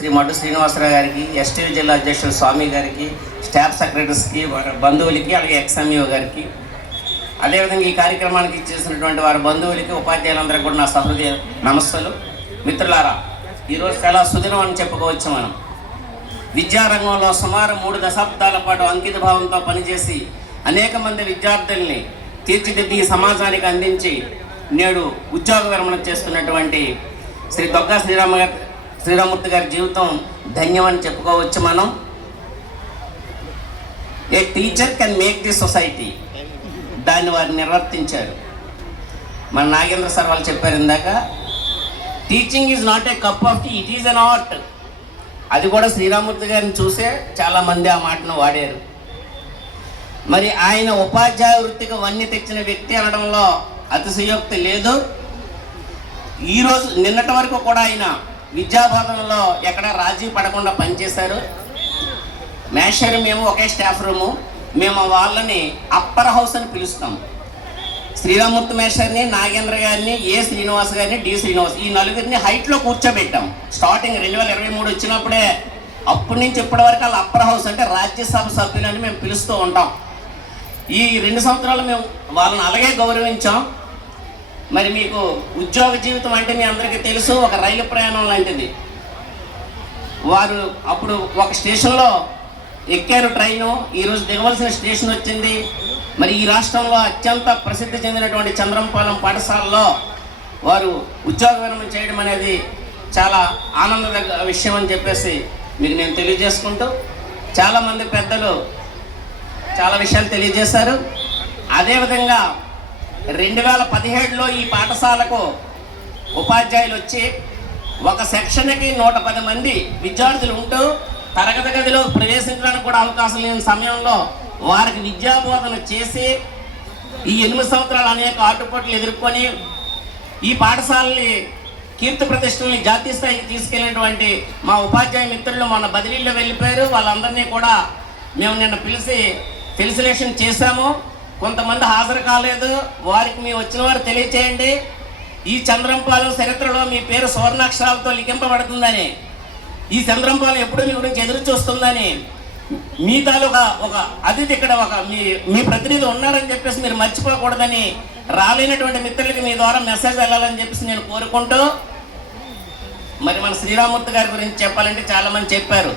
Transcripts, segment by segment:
శ్రీ మడ్డు శ్రీనివాసరావు గారికి, ఎస్టీవీ జిల్లా అధ్యక్షుడు స్వామి గారికి, స్టాఫ్ సెక్రటరీస్కి, వారి బంధువులకి, అలాగే ఎక్స్ఎంఈఓ గారికి, అదేవిధంగా ఈ కార్యక్రమానికి ఇచ్చేసినటువంటి వారి బంధువులకి, ఉపాధ్యాయులందరికీ కూడా నా సహృదయ నమస్సులు. మిత్రులారా, ఈరోజు చాలా సుదినం అని చెప్పుకోవచ్చు. మనం విద్యారంగంలో సుమారు 3 దశాబ్దాల పాటు అంకిత భావంతో పనిచేసి అనేక మంది విద్యార్థుల్ని తీర్చిదిద్ది సమాజానికి అందించి నేడు ఉద్యోగ విరమణ చేస్తున్నటువంటి శ్రీ దొగ్గా శ్రీరామూర్తి గారి జీవితం ధన్యమని చెప్పుకోవచ్చు. మనం a teacher can make the society, దాన్ని వారు నిర్వర్తించారు. మన నాగేంద్ర సార్ వాళ్ళు చెప్పారు ఇందాక, teaching is not a cup of tea, it is an art. అది కూడా శ్రీరామూర్తి గారిని చూసే చాలామంది ఆ మాటను వాడారు. మరి ఆయన ఉపాధ్యాయ వృత్తికి వన్నె తెచ్చిన వ్యక్తి అనడంలో అతిశయోక్తి లేదు. ఈరోజు నిన్నటి వరకు కూడా ఆయన విద్యాబోధనలో ఎక్కడ రాజీ పడకుండా పనిచేశారు. మేషర్ మేము ఒకే స్టాఫ్ రూము, మేము వాళ్ళని అప్పర్ హౌస్ అని పిలుస్తాం. శ్రీరామూర్తి మేషర్ని, నాగేంద్ర గారిని, ఏ శ్రీనివాస్ గారిని, డి శ్రీనివాస్, ఈ నలుగురిని హైట్లో కూర్చోబెట్టాం. స్టార్టింగ్ 2023 వచ్చినప్పుడే, అప్పటి నుంచి ఇప్పటి వరకు వాళ్ళ అప్పర్ హౌస్ అంటే రాజ్యసభ సభ్యులని మేము పిలుస్తూ ఉంటాం. ఈ 2 సంవత్సరాలు మేము వాళ్ళని అలాగే గౌరవించాం. మరి మీకు ఉద్యోగ జీవితం అంటే మీ అందరికీ తెలుసు, ఒక రైలు ప్రయాణం లాంటిది. వారు అప్పుడు ఒక స్టేషన్లో ఎక్కారు ట్రైను, ఈరోజు దిగవలసిన స్టేషన్ వచ్చింది. మరి ఈ రాష్ట్రంలో అత్యంత ప్రసిద్ధి చెందినటువంటి చంద్రంపాలెం పాఠశాలలో వారు ఉద్యోగ విరమణ చేయడం అనేది చాలా ఆనందదగ్గ విషయం అని చెప్పేసి మీకు నేను తెలియజేసుకుంటూ, చాలామంది పెద్దలు చాలా విషయాలు తెలియజేశారు. అదేవిధంగా 2017లో ఈ పాఠశాలకు ఉపాధ్యాయులు వచ్చి ఒక సెక్షన్కి 110 మంది విద్యార్థులు ఉంటూ తరగతి గదిలో ప్రవేశించడానికి కూడా అవకాశం లేని సమయంలో వారికి విద్యాబోధన చేసి ఈ 8 సంవత్సరాలు అనేక ఆటుపోట్లు ఎదుర్కొని ఈ పాఠశాలని కీర్తి ప్రతిష్టల్ని జాతీయ స్థాయికి తీసుకెళ్ళినటువంటి మా ఉపాధ్యాయ మిత్రులు మొన్న బదిలీలో వెళ్ళిపోయారు. వాళ్ళందరినీ కూడా మేము నిన్న పిలిచి ఫెలిసిలేషన్ చేశాము. కొంతమంది హాజరు కాలేదు, వారికి మీ వచ్చిన వారు తెలియచేయండి. ఈ చంద్రంపాలెం చరిత్రలో మీ పేరు సువర్ణాక్షరాలతో లిఖింపబడుతుందని, ఈ చంద్రంపాలెం ఎప్పుడు మీ గురించి ఎదురు చూస్తుందని, మీ తాలూకా ఒక అతిథి ఇక్కడ ఒక మీ ప్రతినిధి ఉన్నారని చెప్పేసి మీరు మర్చిపోకూడదని, రాలేనటువంటి మిత్రులకి మీ ద్వారా మెసేజ్ వెళ్ళాలని చెప్పేసి నేను కోరుకుంటూ, మరి మన శ్రీరామూర్తి గారి గురించి చెప్పాలంటే చాలామంది చెప్పారు.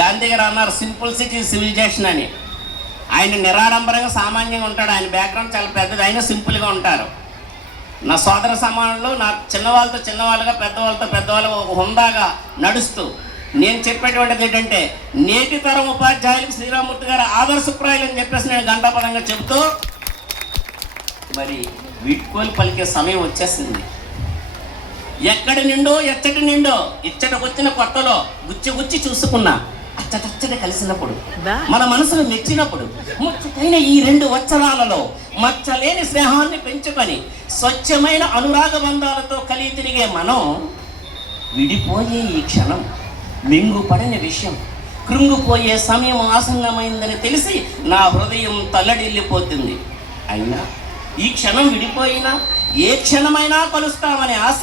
గాంధీ గారు అన్నారు సింపుల్ సిటీ సివిలైజేషన్ అని. ఆయన నిరాడంబరంగా సామాన్యంగా ఉంటాడు, ఆయన బ్యాక్గ్రౌండ్ చాలా పెద్దది, ఆయన సింపుల్గా ఉంటారు. నా సోదర సమానంలో నా చిన్నవాళ్ళతో చిన్నవాళ్ళుగా, పెద్దవాళ్ళతో పెద్దవాళ్ళుగా ఒక హుందాగా నడుస్తూ నేను చెప్పేటువంటిది ఏంటంటే, నేటి తరం ఉపాధ్యాయులకు శ్రీరామూర్తి గారు ఆదర్శప్రాయులు అని చెప్పేసి నేను గంటాపదంగా చెబుతూ, మరి వీడ్కోలు పలికే సమయం వచ్చేసింది. ఎక్కడి నిండో ఎచ్చటి నిండో ఇచ్చటకు వచ్చిన కొత్తలో గుచ్చి గుచ్చి చూసుకున్నా, అచ్చటచ్చటి కలిసినప్పుడు, మన మనసును మెచ్చినప్పుడు, ముచ్చటైన ఈ 2 వత్సరాలలో మచ్చలేని స్నేహాన్ని పెంచుకొని స్వచ్ఛమైన అనురాగ బంధాలతో కలిగి తిరిగే మనం విడిపోయే ఈ క్షణం, మింగుపడని విషయం, కృంగిపోయే సమయం ఆసన్నమైందని తెలిసి నా హృదయం తల్లడిల్లిపోతుంది. అయినా ఈ క్షణం విడిపోయినా ఏ క్షణమైనా కలుస్తామనే ఆశ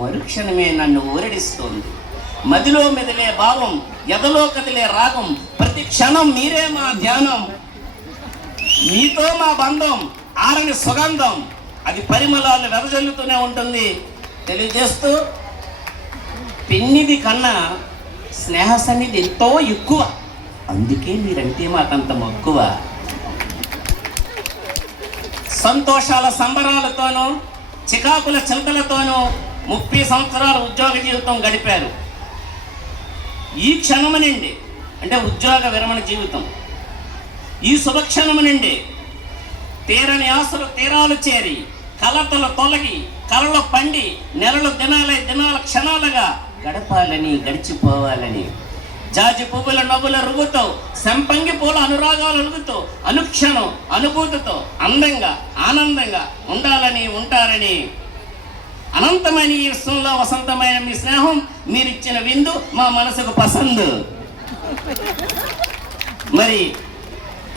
మరుక్షణమే నన్ను ఊరడిస్తోంది. మదిలో మెదిలే భావం, ఎదలో కదిలే రాగం, ప్రతి క్షణం మీరే మా ధ్యానం, మీతో మా బంధం ఆరని సుగంధం, అది పరిమళాలు వెదజల్లుతూనే ఉంటుంది. తెలియజేస్తూ, పెన్నిది కన్నా స్నేహ సన్నిధి ఎంతో ఎక్కువ, అందుకే మీరంటే మాకంత మక్కువ. సంతోషాల సంబరాలతోనూ చికాకుల చింతలతోనూ 30 సంవత్సరాల ఉద్యోగ జీవితం గడిపారు. ఈ క్షణము నుండి అంటే ఉద్యోగ విరమణ జీవితం, ఈ శుభక్షణము నుండి తీరని ఆశలు తీరాలు చేరి, కలతలు తొలగి, కలలు పండి, నెలలు దినాల క్షణాలుగా గడపాలని, గడిచిపోవాలని, జాజి పువ్వుల నవ్వుల రుగుతో, సంపంగి పూల అనురాగాలు అలుగుతూ, అనుక్షణం అనుభూతితో అందంగా ఆనందంగా ఉండాలని, ఉంటారని, అనంతమైన ఈ విశ్వంలో వసంతమైన మీ స్నేహం, మీరిచ్చిన విందు మా మనసుకు పసందు. మరి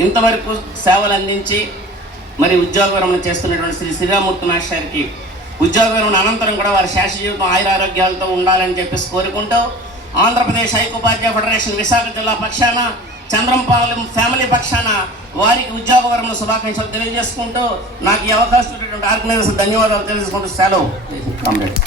ఇంతవరకు సేవలు అందించి మరి ఉద్యోగ విరమణ చేస్తున్నటువంటి శ్రీ శ్రీరామూర్తి మాస్టర్కి ఉద్యోగ విరమణ అనంతరం కూడా వారి శాశ్వత జీవితం ఆయురారోగ్యాలతో ఉండాలని చెప్పేసి కోరుకుంటూ, ఆంధ్రప్రదేశ్ ఐకోపాధ్యాయ ఫెడరేషన్ విశాఖ జిల్లా పక్షాన, చంద్రంపాలెం ఫ్యామిలీ పక్షాన వారికి ఉద్యోగవరముల శుభాకాంక్షలు తెలియజేసుకుంటూ నాకు ఈ అవకాశం ఇచ్చినటువంటి ఆర్గనైజర్స్ ధన్యవాదాలు తెలియజేసుకుంటూ సెలవు. కామ్రేడ్.